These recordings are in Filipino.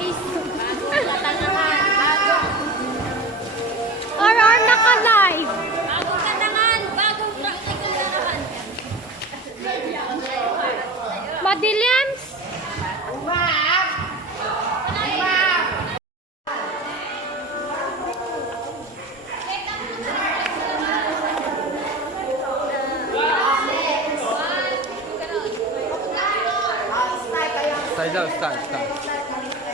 guys. RR naka-live. Bagong katangan, bagong practical na naman. Madilians. Start daw, start.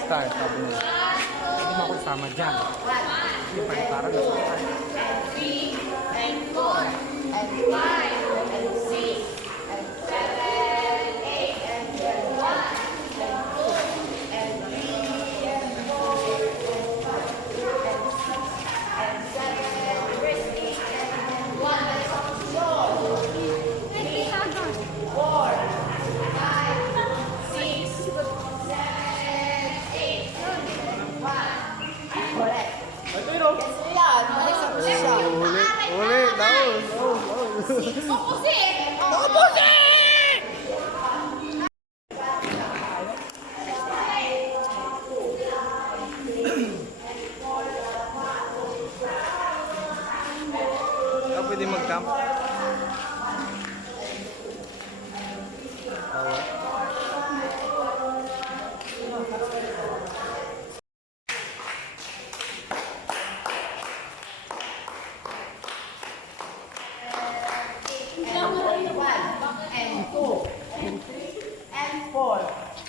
Start, sabi mo. Hindi mo ako sama dyan. Hindi pa yung parang nasa start. 3 and 4 and 5 and 6 and 7, 8 and 1 and 2 and 3 and 4 and 5 and 6 and 7, verse 8 and 1. Let's go. 3, 4, 5, 6, 7, 8, 1. Correct. Yes, yan. Yes, siya. Uli, laos. Opposite! Pwede mag-camp. And 2 and 3 and 4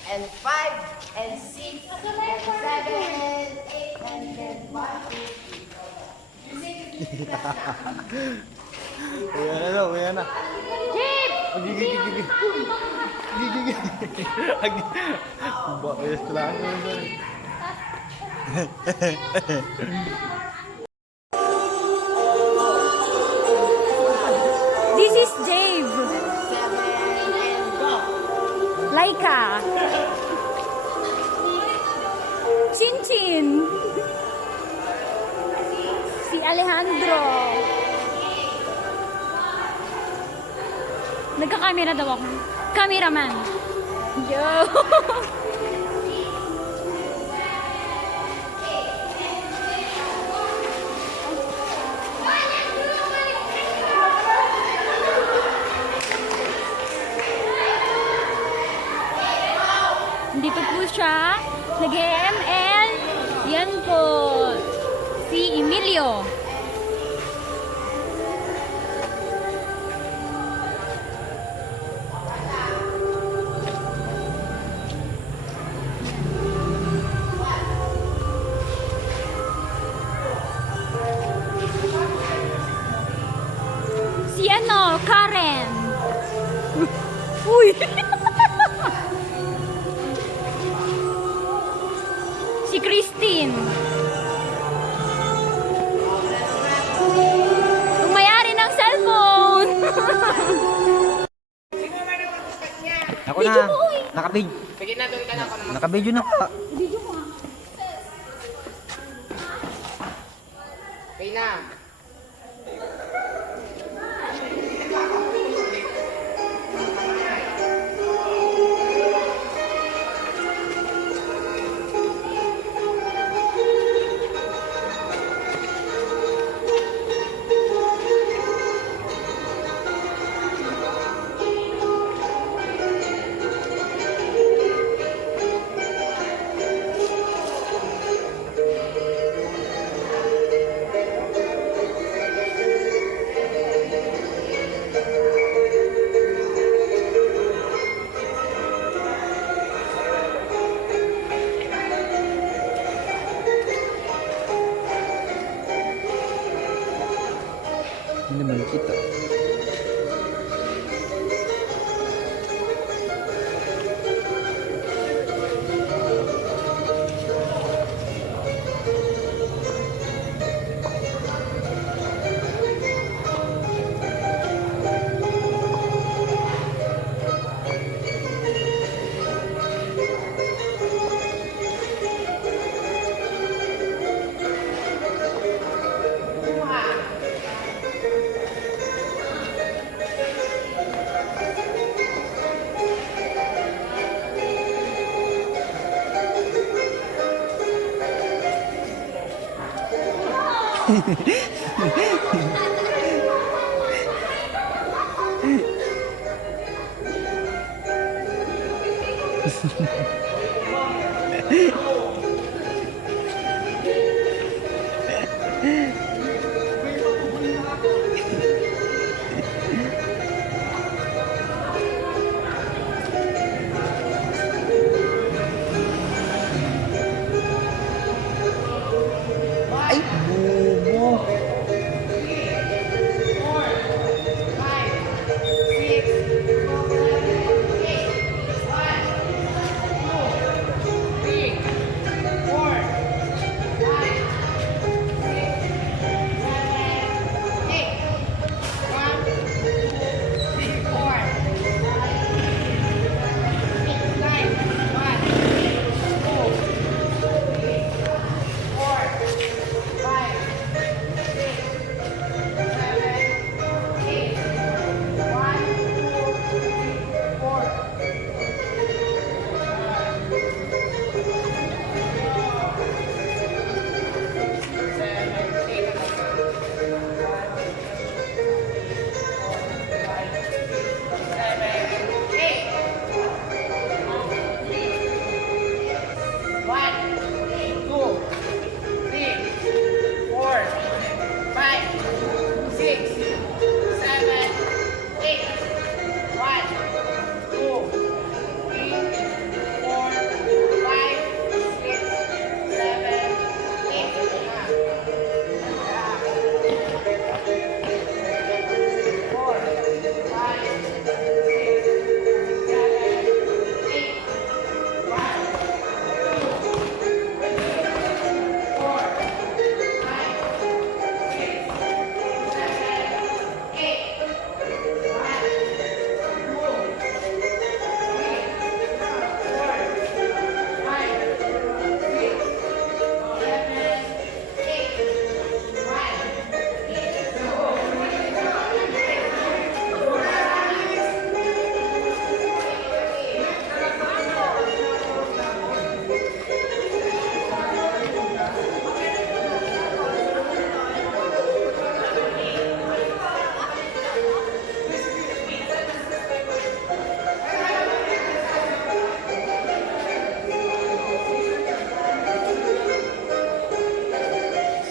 and 5 and 6 and 7 and 8 and then 1, 2, 3. Uyan na. Jeep. Gigi. Bayas lang. This is Dave. 7 and go. Laika. Chinchin. Si Alejandro. Nagka-camera daw ako. Cameraman. Yo. Dito po siya, nag-ML. Yan po, si Emilio. Si ano, Karen. Uy! Si Christine. Yung may-ari ng cellphone. Ako na. Nakabidyo. Nakabidyo na. Video ko nga. Okay na. Hindi naman kita. Ay, bubo.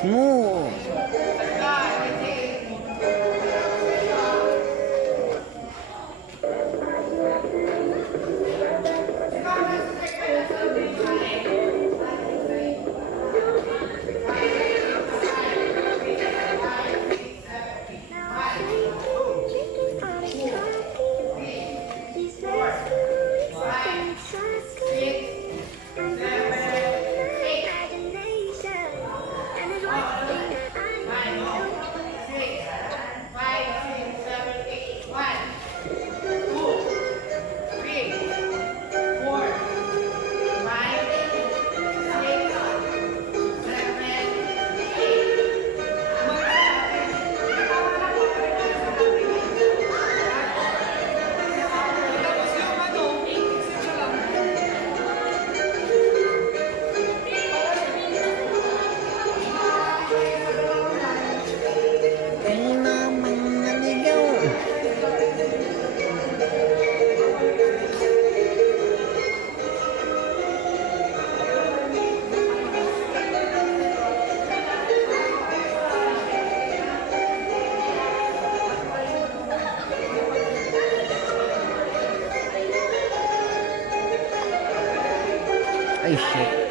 Smooth. Ay, shit.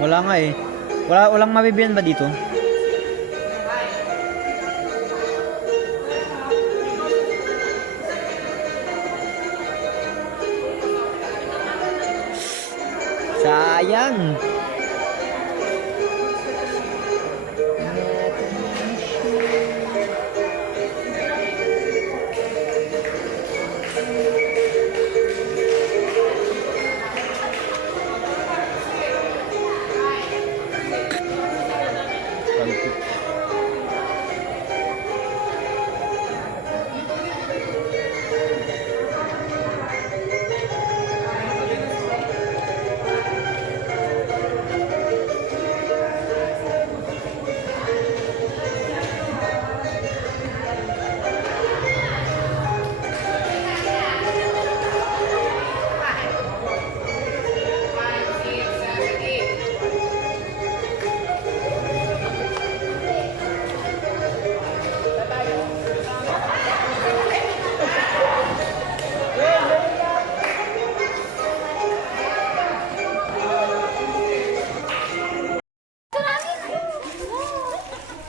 Wala nga eh. Walang mabibilan ba dito? yan.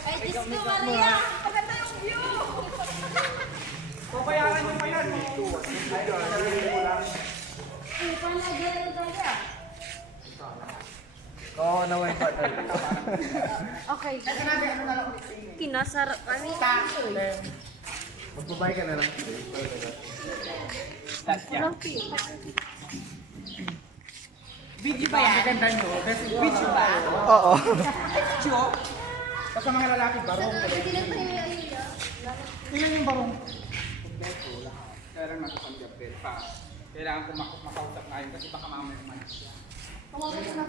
Ay, Diyos ko, Maria. Maganda yung view. Oo, naway pa. Okay. Kinasarap kami. Magbabay ka na lang. Video ba yan? Maganda nyo. Video ba? Oo. Video? Basta mga lalaki, barong. Ilan yung barong? Kailangan nakasanggap pa. Kailangan ko makausap ngayon kasi baka mamaya naman siya.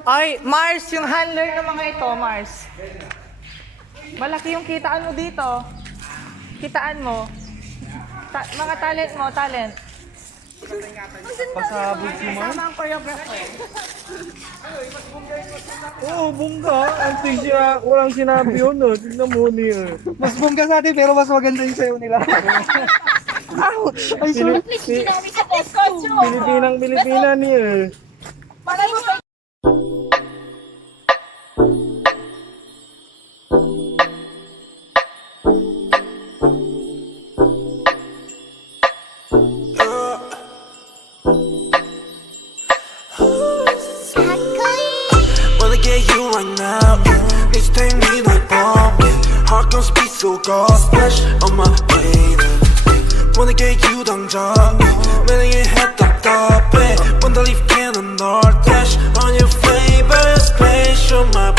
Ay, Mars, yung handler ng mga ito, Mars. Malaki yung kitaan mo dito. Kitaan mo. Mga talent mo, talent. Pasabog si Ma'am. Tama ang choreographer. Oo, bongga. Anting siya. Walang sinabi yun, no? Tignan mo niya. Mas bongga sa atin, pero mas maganda yung sayo nila. Ouch! Ay, sorry. Pilipinang-Pilipina niya. Wanna get you right now. Please take me to bomb. Heart gon' speed so cold. Splash on my plate. Wanna get you 당장. 매일 head 답답해. Wanna leave cannon or dash on your flavor. Splash on my